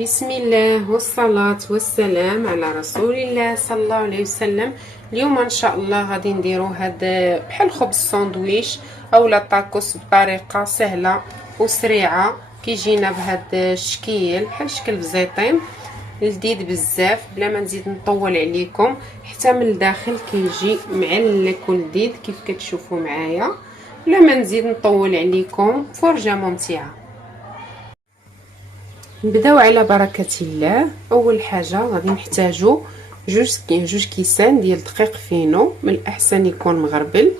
بسم الله والصلاة والسلام على رسول الله صلى الله عليه وسلم. اليوم ان شاء الله غادي نديرو هاد بحال خبز ساندويش اولا طاكوس بطريقه سهله وسريعه، كيجينا بهاد الشكل بحال شكل الزيتين، لذيذ بزاف بلا ما نزيد نطول عليكم. حتى من الداخل كيجي معلك ولذيذ كيف كتشوفوا معايا، بلا ما نزيد نطول عليكم. فرجه ممتعه. نبداو على بركه الله. اول حاجه غادي نحتاجو جوج كيسان ديال دقيق فينو، من الاحسن يكون مغربل،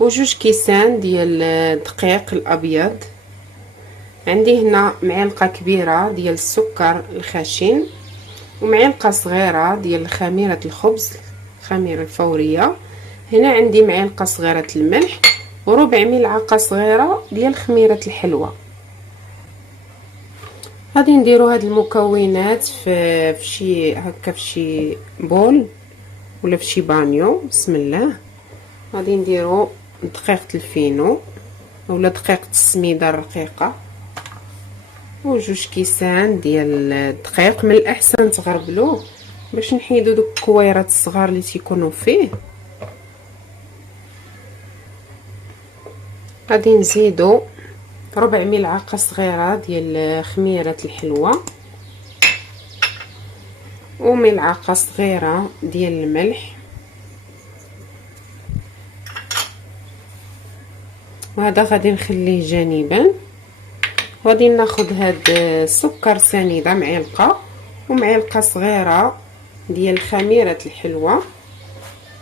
وجوج كيسان ديال الدقيق الابيض. عندي هنا معلقه كبيره ديال السكر الخشن، ومعلقه صغيره ديال خميره الخبز، الخميره الفوريه. هنا عندي معلقه صغيره الملح، وربع ملعقه صغيره ديال خميره الحلوى. غادي نديرو هاد المكونات في شي هكا، في شي بول ولا في شي بانيو. بسم الله. غادي نديرو دقيقه الفينو اولا دقيقه السميده الرقيقه، وجوج كيسان ديال الدقيق. من الاحسن تغربلوه باش نحيدو دوك الكويرات الصغار اللي تيكونوا فيه. غادي نزيدو ربع ملعقه صغيره ديال خميره الحلوى، وملعقه صغيره ديال الملح، وهذا غادي نخليه جانبا. غادي ناخذ هاد السكر سنيده معلقه، ومعلقه صغيره ديال خميره الحلوى،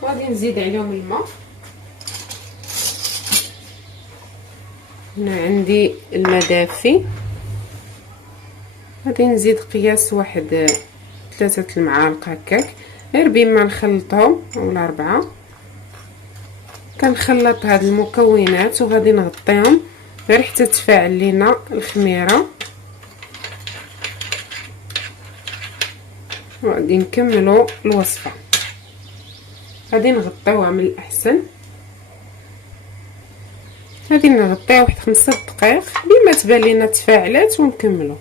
وغادي نزيد عليهم الماء. هنا عندي الماء دافي، غادي نزيد قياس واحد 3 المعالق هكاك، غير بما نخلطهم اولا 4. كنخلط هاد المكونات وغادي نغطيهم غير حتى تفاعل لينا الخميره، وغادي نكملوا الوصفه. غادي نغطيوها من الاحسن، غادي نغطيها واحد 5 دقائق بما تبان لينا تفاعلات، ونكملوا.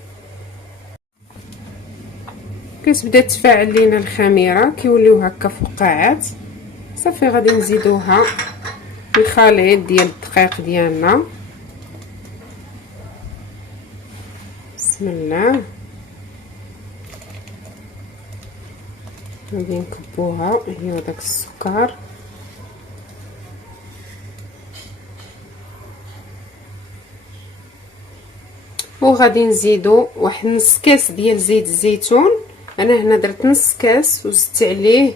كتبدا تفاعل لينا الخميره، كيوليو هكا فقاعات. صافي غادي نزيدوها الخليط ديال الدقيق ديالنا. بسم الله. غادي نكبوها هي وداك السكر، وغادي نزيدو واحد نص كاس ديال زيت الزيتون. انا هنا درت نص كاس وزدت عليه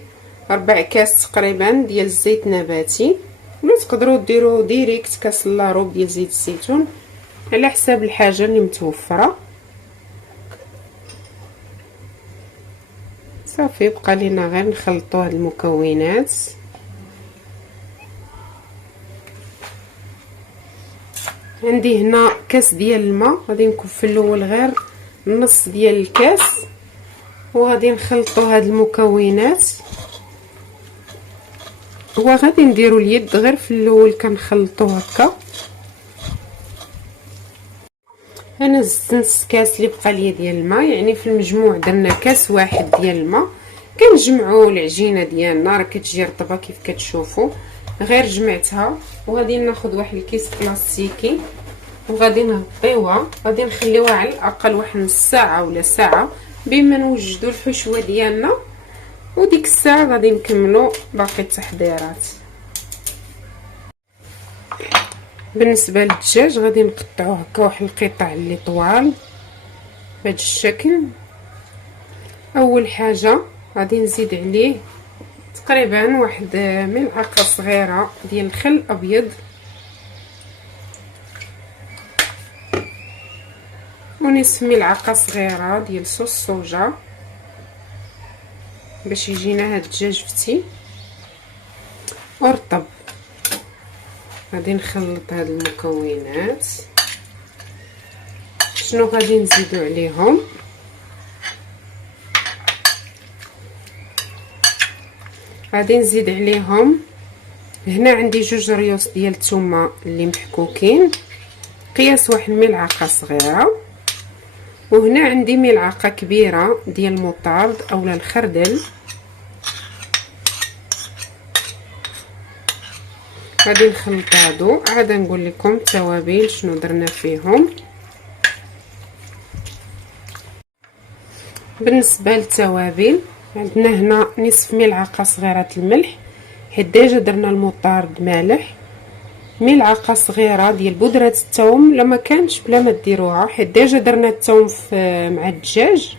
4 كاس تقريبا ديال الزيت نباتي، ولا تقدروا ديروا ديريكت كاس لاروب ديال زيت الزيتون على حساب الحاجه اللي متوفره. صافي بقى لينا غير نخلطوا هاد المكونات. عندي هنا كاس ديال الماء، غادي نكب في الاول غير نص ديال الكاس، وغادي نخلطوا هاد المكونات. وغادي نديروا اليد غير في الاول كنخلطوا هكا. انا زدت نص كاس اللي بقى ليا ديال الماء، يعني في المجموع درنا كاس واحد ديال الماء. كنجمعوا العجينه ديالنا، راه كتجي رطبه كيف كتشوفوا، غير جمعتها. وغادي ناخذ واحد الكيس بلاستيكي وغادي نغطيوها، غادي نخليوها على الاقل واحد نص ساعه ولا ساعه بما نوجدوا الحشوه ديالنا، وديك الساعه غادي نكملوا باقي التحضيرات. بالنسبه للدجاج غادي نقطعو هكا واحد القطع اللي طوال بهذا الشكل. اول حاجه غادي نزيد عليه تقريبا واحد ملعقه صغيره ديال الخل ابيض، ونصف ملعقه صغيره ديال صوص صوجا باش يجينا هاد الدجاج فتي ورطب. غادي نخلط هاد المكونات. شنو غادي نزيدو عليهم؟ غادي نزيد عليهم هنا عندي 2 ريوس ديال الثومه اللي محكوكين، قياس واحد ملعقه صغيره، وهنا عندي ملعقه كبيره ديال المطارد اولا الخردل. غادي نخلط هادو، عاد نقول لكم التوابل شنو درنا فيهم. بالنسبه للتوابل عندنا هنا نصف ملعقه صغيره الملح، حيت ديجا درنا المطارد مالح. ملعقه صغيره ديال بودره الثوم، لما كانش بلا ما ديروها حيت ديجا درنا الثوم مع الدجاج.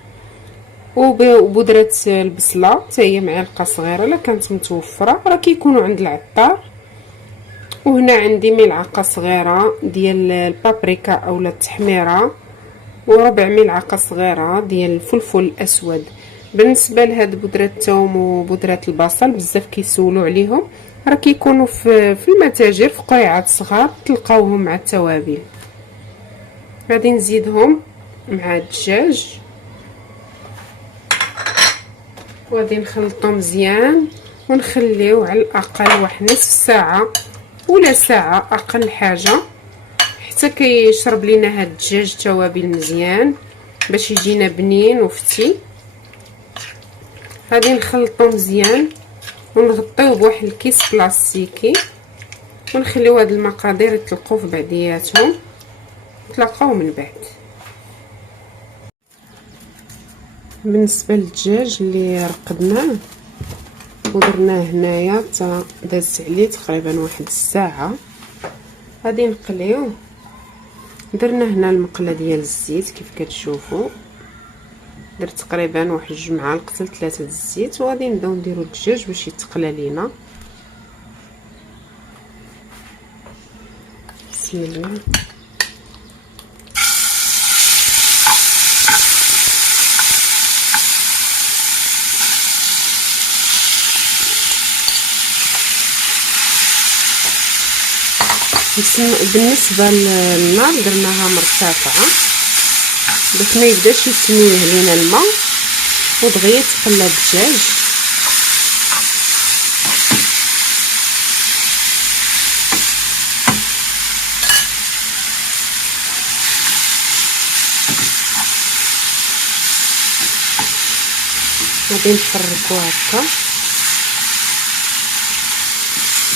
وبودره البصله حتى هي معلقه صغيره الا كانت متوفره، راه كيكونوا عند العطار. وهنا عندي ملعقه صغيره ديال البابريكا اولا التحميره، وربع ملعقه صغيره ديال الفلفل الاسود. بالنسبه لهاد بودره الثوم وبودره البصل بزاف كيسولوا عليهم، راه كيكونوا في المتاجر في قريعات صغار تلقاوهم مع التوابل. غادي نزيدهم مع الدجاج وغادي نخلطو مزيان ونخليوه على الاقل واحد نصف ساعه ولا ساعه اقل حاجه، حتى كيشرب لينا هاد الدجاج توابل مزيان باش يجينا بنين وفتي. غادي نخلطو مزيان ونغطيوه بواحد الكيس بلاستيكي ونخليو هاد المقادير يطلقوا في بعضياتهم. نتلاقاو من بعد. بالنسبه للدجاج اللي رقدناه ودرناه هنايا حتى داز عليه تقريبا واحد الساعه، غادي نقليوه. درنا هنا المقله ديال الزيت كيف كتشوفوا، درت تقريبا واحد 2 معالق حتى 3 د الزيت، وغادي نبداو نديرو الدجاج باش يتقلى لينا. بسم الله. بالنسبه للنار درناها مرتفعه باش ما يبداش يتنيه لينا الماء ودغيا يتقلى الدجاج. غادي نحركو هكا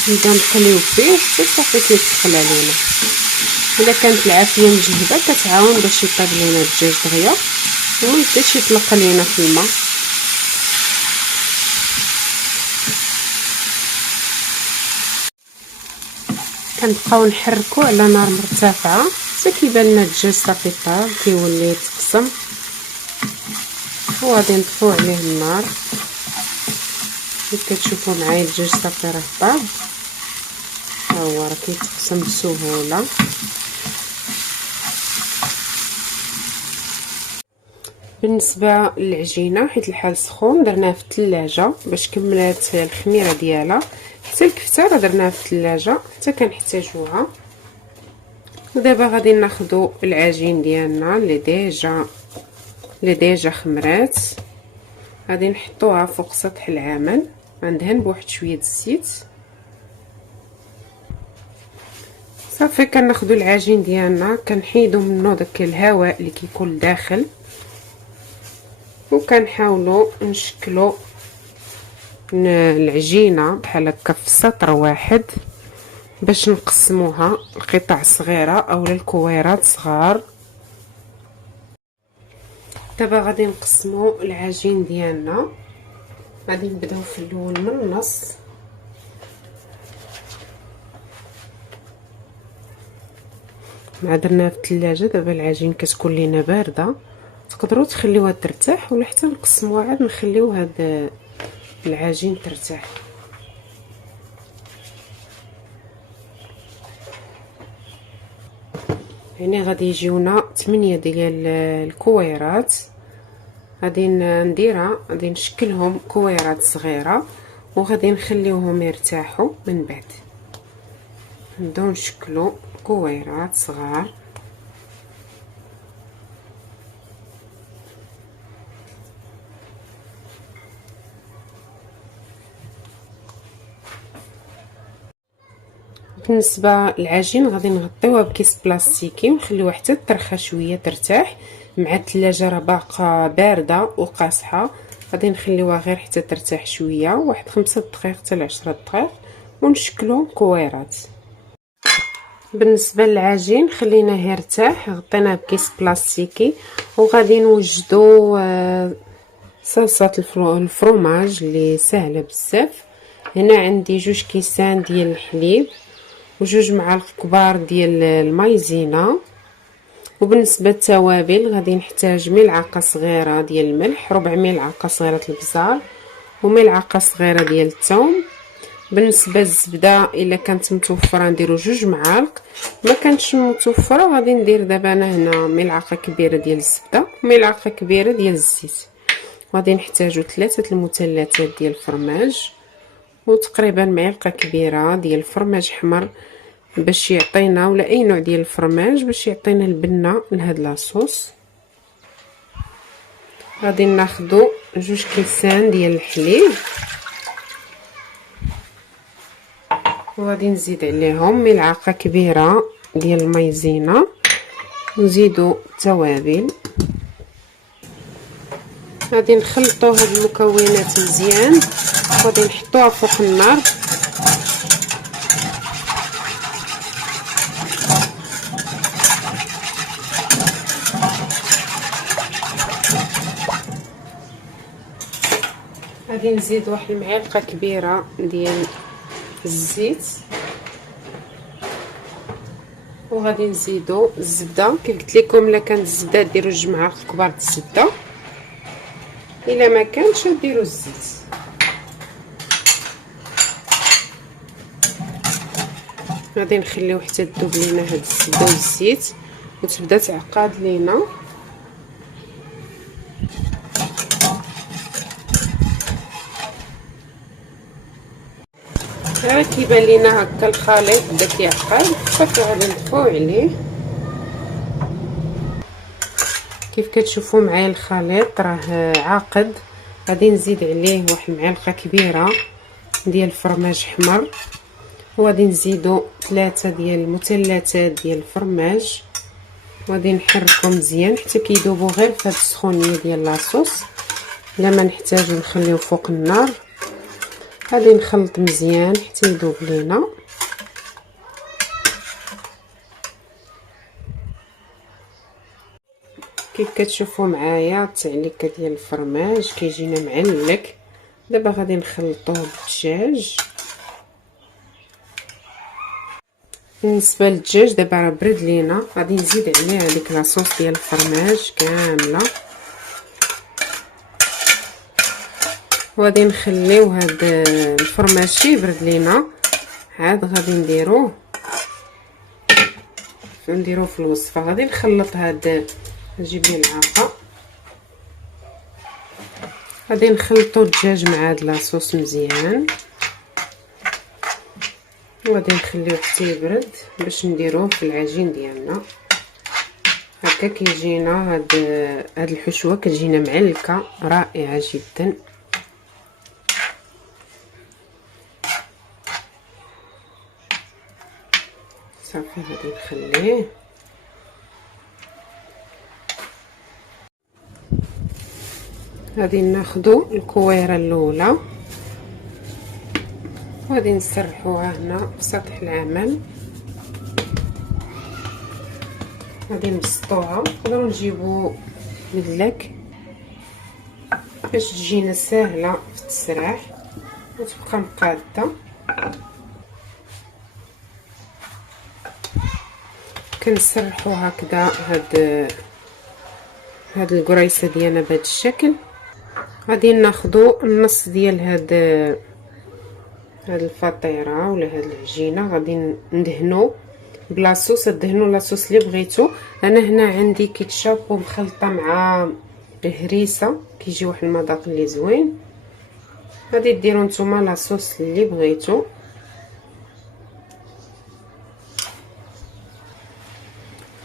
نبدا نقليو فيه حتى صافي كيتقلى لينا. الا كانت العافيه مجهده كتعاون باش يطيب لينا الدجاج دغيا وما يبداش يطلق لينا في الماء. كنبقاو نحركو على نار مرتفعه حتى كيبان لنا الدجاج صافي طاب كيولي يتقسم، وغادي نطفو عليه النار. كيف كتشوفوا معايا الدجاج صافي راه طاب، ها هو راه كيتقسم بسهوله. بالنسبه للعجينه حيت الحال سخون درناها في الثلاجه باش كملات الخميره ديالها، حتى الكفته راه درناها في الثلاجه حتى كنحتاجوها. ودابا غادي ناخذوا العجين ديالنا اللي ديجا خمرات، غادي نحطوها فوق سطح العمل، غندهن بواحد شويه الزيت. صافي كناخذوا العجين ديالنا كنحيدو منه داك الهواء اللي كيكون لداخل، وكنحاولوا نشكلوا العجينه بحال هكا في سطر واحد باش نقسموها لقطع صغيره اولا الكويرات صغار. دابا غادي نقسموا العجين ديالنا، غادي نبداو في الاول من النص مع درناها في الثلاجه. دابا العجين كتكون لينا بارده، تقدروا تخليوها ترتاح ولا حتى نقسموها عاد نخليو هاد العجين ترتاح. يعني غادي يجيونا 8 ديال الكويرات، غادي نديرها غادي نشكلهم كويرات صغيره وغادي نخليوهم يرتاحوا. من بعد نبداو نشكلوا كويرات صغار. بالنسبه للعجين غادي نغطيوها بكيس بلاستيكي ونخليوها حتى ترخى شويه ترتاح مع الثلاجه راه باقا بارده وقاصحه. غادي نخليوها غير حتى ترتاح شويه، واحد 5 دقائق حتى 10 دقائق، ونشكلو كويرات. بالنسبه للعجين خليناه يرتاح، غطيناه بكيس بلاستيكي، وغادي نوجدو صلصه الفرomاج اللي سهله بزاف. هنا عندي 2 كيسان ديال الحليب و2 معالق كبار ديال المايزينا. وبالنسبه للتوابل غادي نحتاج ملعقه صغيره ديال الملح، ربع ملعقه صغيره البزار، وملعقه صغيره ديال الثوم. بالنسبه للزبده الا كانت متوفره نديرو 2 معالق، ما كانتش متوفره غادي ندير دابا انا هنا ملعقه كبيره ديال الزبده وملعقه كبيره ديال الزيت. غادي نحتاجو 3 المثلثات ديال الفرماج، وتقريبا معلقه كبيره ديال الفرماج حمر باش يعطينا، ولا اي نوع ديال الفرماج باش يعطينا البنه لهاد لاصوص. غادي ناخذوا 2 كيسان ديال الحليب، وغادي نزيد عليهم ملعقه كبيره ديال المايزينا، نزيدوا التوابل. غادي نخلطوا هاد المكونات مزيان، وغادي نحطوها فوق النار. غادي نزيد واحد المعلقه كبيره ديال الزيت، وغادي نزيدو الزبده. كيف قلت لكم الا كانت الزبده ديروا 2 معالق كبار د الزبده، الا ما كانش ديروا الزيت. غادي نخليو حتى تذوب لينا هاد الزبده والزيت وتبدا تعقاد لينا. راه كيبان لينا هكا الخليط بدا كيعقد، صافي غادي نطفيو عليه. كيف كتشوفوا معايا الخليط راه عاقد. غادي نزيد عليه واحد المعلقه كبيره ديال الفرماج حمر، وغادي نزيدو 3 ديال المثلثات ديال الفرماج، وغادي نحركو مزيان حتى كيذوبوا غير في هاد السخونيه ديال لاصوص. لا ما نحتاجو نخليو فوق النار. غادي نخلط مزيان حتى يذوب لينا. كيف كتشوفوا معايا التعليكه ديال الفرماج كيجينا معلك. دابا غادي نخلطوه بالدجاج. بالنسبه للدجاج دابا راه برد لينا، غادي نزيد عليه هذيك لاصوص ديال الفرماج كامله، وغادي نخليو هاد الفرماج شي يبرد لينا. عاد غادي نديروه في الوصفه. غادي نخلط هاد، نجيب لي العاقه، غادي نخلطو الدجاج مع هاد لاصوص مزيان، وغادي نخليوه حتى يبرد باش نديروه في العجين ديالنا. هكا كيجينا هاد الحشوه كتجينا معلكه رائعه جدا. صافي غادي نخليه. غادي ناخدو الكويره الاولى، وغادي نسرحوها هنا في سطح العمل. غادي نبسطوها، نقدروا نجيبو مدلك باش تجينا ساهله في التسراح وتبقى مقاده. كنسرحو هكذا هاد القريصه ديالنا بهذا الشكل. غادي ناخذوا النص ديال هاد الفطيره ولا هاد العجينه، غادي ندهنو بلاصوص. دهنوا لاصوص اللي بغيتو. انا هنا عندي كيتشاب ومخلطه مع الهريسه، كيجي واحد المذاق اللي زوين. غادي ديروا نتوما لاصوص اللي بغيتو.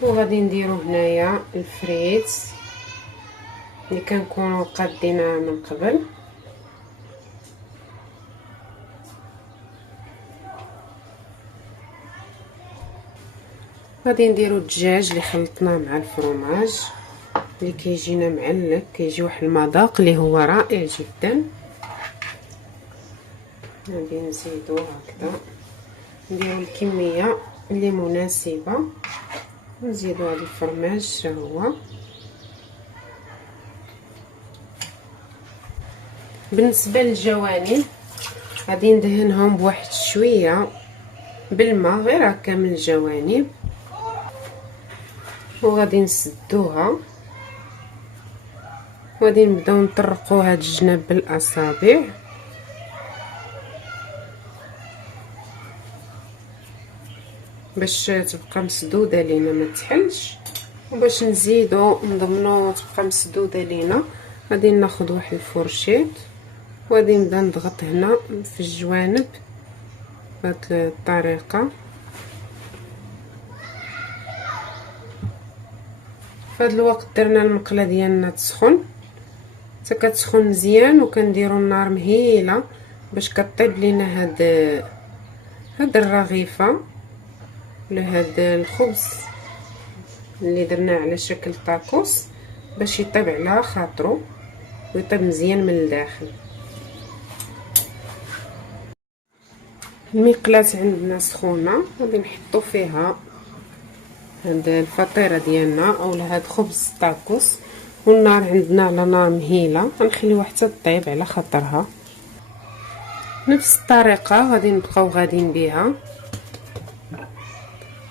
وغادي نديرو هنايا الفريت اللي كنكونوا قادينها من قبل. غادي نديرو الدجاج اللي خلطناه مع الفرماج. اللي كيجينا معلق، كيجي واحد المذاق اللي هو رائع جدا. غادي نزيدو هكذا، نديرو الكميه اللي مناسبه، نزيدو هذا الفرماج حتى هو. بالنسبه للجوانب غادي ندهنهم بواحد شويه بالماء غير هكا من الجوانب، وغادي نسدوها، وغادي نبداو نطرقوا هاد الجناب بالاصابع باش تبقى مسدوده لينا ما تحلش. وباش نزيدو نضمنو تبقى مسدوده لينا غادي ناخذ واحد الفرشيط وغادي نبدا نضغط هنا في الجوانب بهاد الطريقه. في هذا الوقت درنا المقله ديالنا تسخن، حتى كتسخن مزيان، وكنديروا النار مهيله باش كطيب لينا هاد الرغيفه ولا هاد الخبز اللي درناه على شكل طاكوس، باش يطيب على خاطرو ويطيب مزيان من الداخل. المقلاة عندنا سخونه، غادي نحطو فيها هاد الفطيره ديالنا اولا هاد خبز الطاكوس، والنار عندنا على نار مهيله، غنخليوها حتى طيب على خاطرها. نفس الطريقه غادي نبقاو غاديين بها،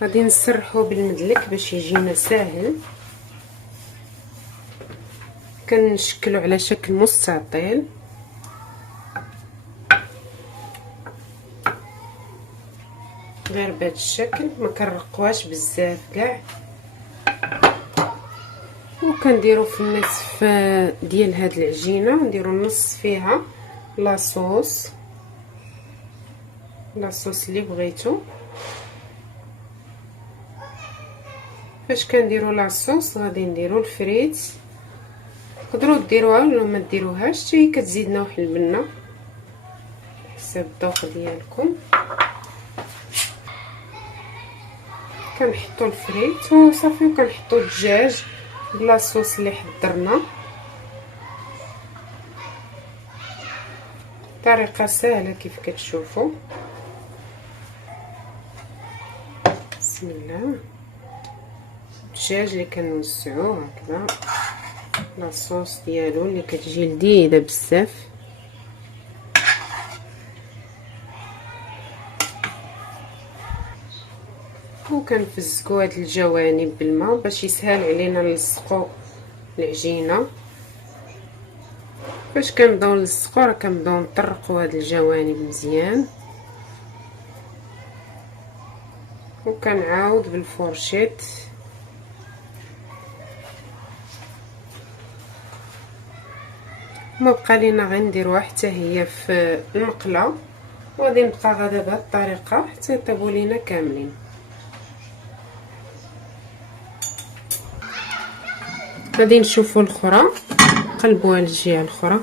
غادي نسرحو بالمدلك باش يجينا ساهل. كنشكلو على شكل مستطيل، غير بهذا الشكل، ما كنرقوهاش بزاف كاع. وكنديرو في النصف ديال هاد العجينه نديرو النص فيها لاصوص اللي بغيتو. فاش كنديرو لاصوص غادي نديرو الفريت، تقدروا ديروها ولا ما ديروهاش، حتى هي كتزيدنا واحد البنه حسب الذوق ديالكم. كنحطوا الفريت وصافي، وكنحطوا الدجاج بلاصوص اللي حضرنا. طريقه سهله كيف كتشوفوا. بسم الله. الدجاج اللي كنوسعوه هكذا، لاصوص ديالو اللي كتجي لذيذه بزاف. وكنفزقوا هاد الجوانب بالماء باش يسهل علينا نلصقوا العجينه. فاش كنبداو نلصقوا راه كنبداو نطرقوا هاد الجوانب مزيان، وكنعاود بالفرشيط ما بقى لينا غير نديروها حتى هي في المقله، وغادي نبقى غادا بهاد الطريقه حتى يطيبوا لينا كاملين. غادي نشوفوا الاخرى، قلبوها للجهه الاخرى.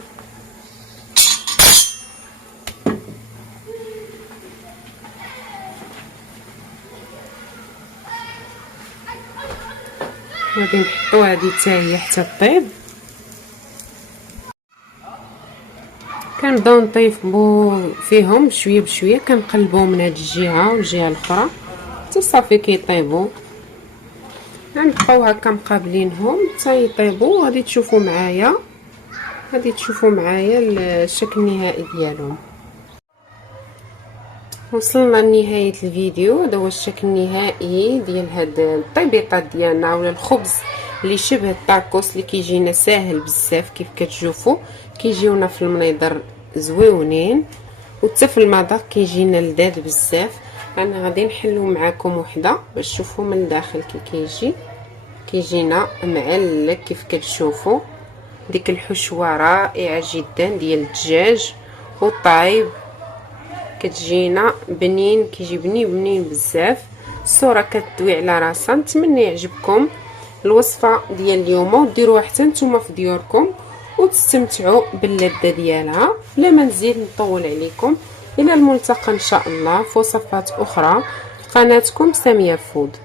غادي نحطوا هذه حتى هي حتى طيب. كنبداو نطيفوا فيهم شويه بشويه، كنقلبوهم من هذه الجهه والجهه الاخرى حتى صافي كيطيبوا. غنبقاو هكا مقابلينهم حتى يطيبوا. غادي تشوفوا معايا الشكل النهائي ديالهم. وصلنا لنهايه الفيديو. هذا هو الشكل النهائي ديال هاد الطيبيطات ديالنا ولا الخبز اللي شبه الطاكوس، اللي كيجينا ساهل بزاف كيف كتشوفوا. كيجيونا في المنيضر زويونين، وحتى في المذاق كيجينا لذاذ بزاف. انا غادي نحلو معكم وحده باش تشوفوا من الداخل كي كيجينا معلق كيف كتشوفوا. ديك الحشوه رائعه جدا ديال الدجاج وطايب، كتجينا بنين، كيجي بنين بزاف. الصوره كتدوي على راسها. نتمنى يعجبكم الوصفه ديال اليوم وديروها حتى نتوما في ديوركم وتستمتعوا باللذه ديالها. بلا ما نزيد نطول عليكم، الى الملتقى ان شاء الله في وصفات اخرى في قناتكم ساميه فود.